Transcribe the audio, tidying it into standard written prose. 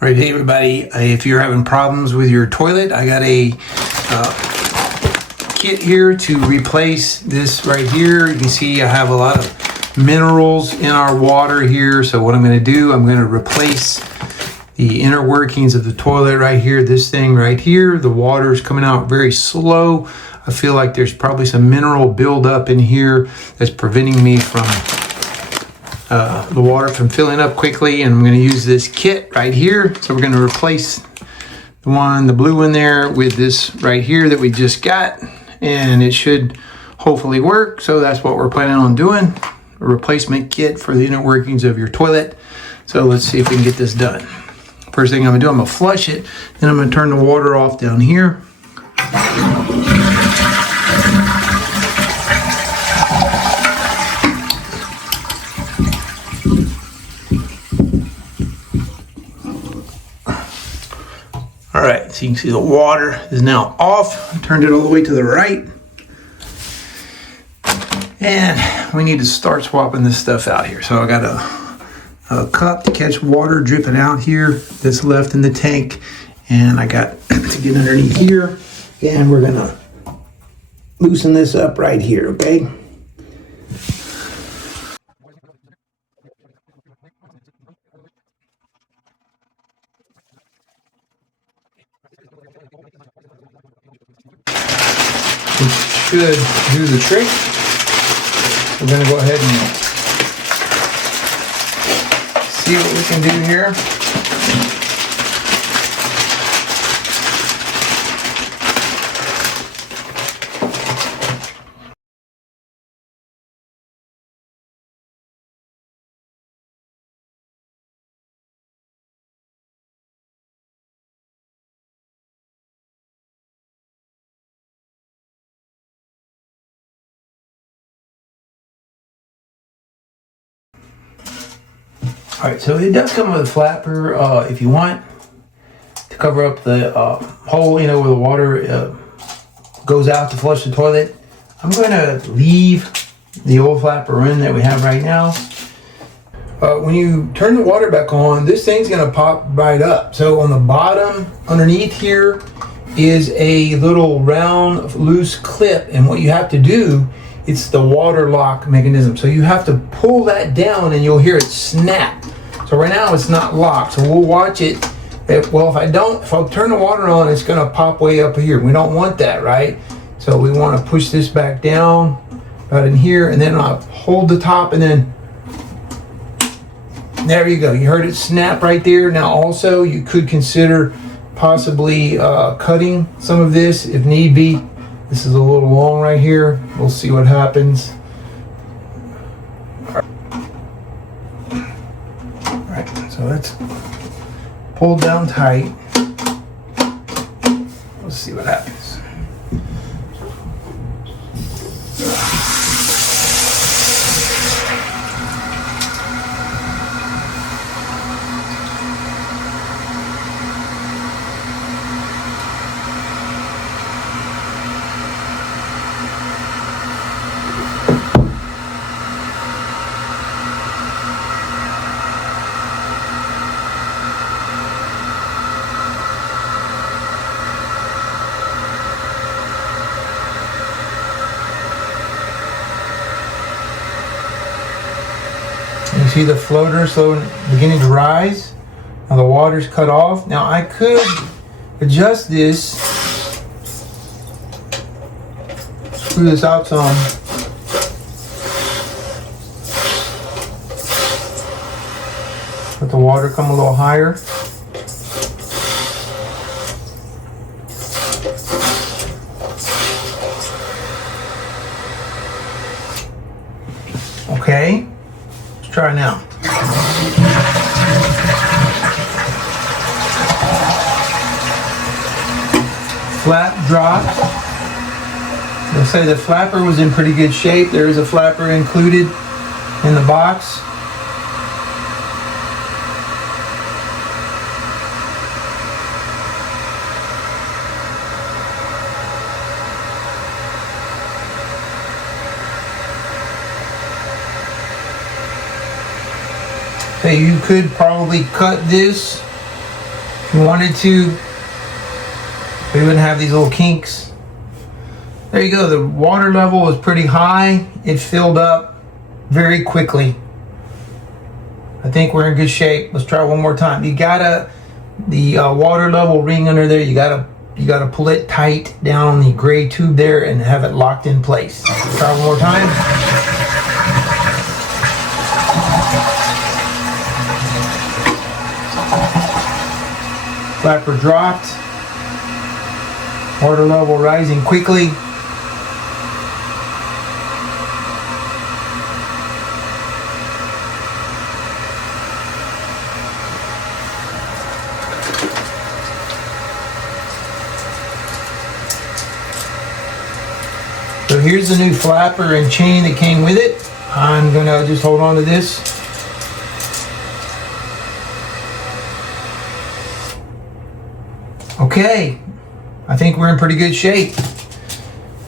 All right, hey everybody, if you're having problems with your toilet, I got a kit here to replace this right here. You can see I have a lot of minerals in our water here. So what I'm going to do, I'm going to replace the inner workings of the toilet right here. This thing right here, the water is coming out very slow. I feel like there's probably some mineral buildup in here that's preventing me from the water from filling up quickly, and I'm going to use this kit right here. So we're going to replace the blue one there with this right here that we just got, and it should hopefully work. So that's what we're planning on doing, a replacement kit for the inner workings of your toilet. So let's see if we can get this done. First thing I'm going to do, I'm going to flush it, then I'm going to turn the water off down here. All right, so you can see the water is now off. I turned it all the way to the right. And we need to start swapping this stuff out here. So I got a cup to catch water dripping out here that's left in the tank. And I got to get underneath here. And we're gonna loosen this up right here, okay? It should do the trick. We're going to go ahead and see what we can do here. All right, so it does come with a flapper if you want to cover up the hole, where the water goes out to flush the toilet. I'm going to leave the old flapper in that we have right now. When you turn the water back on, this thing's going to pop right up. So on the bottom, underneath here, is a little round, loose clip, and what you have to do, it's the water lock mechanism. So you have to pull that down and you'll hear it snap. So right now it's not locked. So we'll watch it. If I turn the water on, it's gonna pop way up here. We don't want that, right? So we wanna push this back down right in here, and then I'll hold the top, and then there you go. You heard it snap right there. Now also you could consider possibly cutting some of this if need be. This is a little long right here. We'll see what happens. All right, so let's pull down tight. Let's see what happens. You see the floater beginning to rise. Now the water's cut off. Now I could adjust this, screw this out some. Let the water come a little higher. Okay. Try now. Flap dropped. They'll say the flapper was in pretty good shape. There is a flapper included in the box. Okay, you could probably cut this If you wanted to, we wouldn't have these little kinks. There you go. The water level is pretty high. It filled up very quickly. I think we're in good shape. Let's try one more time. You gotta, the water level ring under there, you gotta pull it tight down on the gray tube there and have it locked in place. Try one more time. Flapper dropped. Water level rising quickly. So here's the new flapper and chain that came with it. I'm gonna just hold on to this. Okay, I think we're in pretty good shape.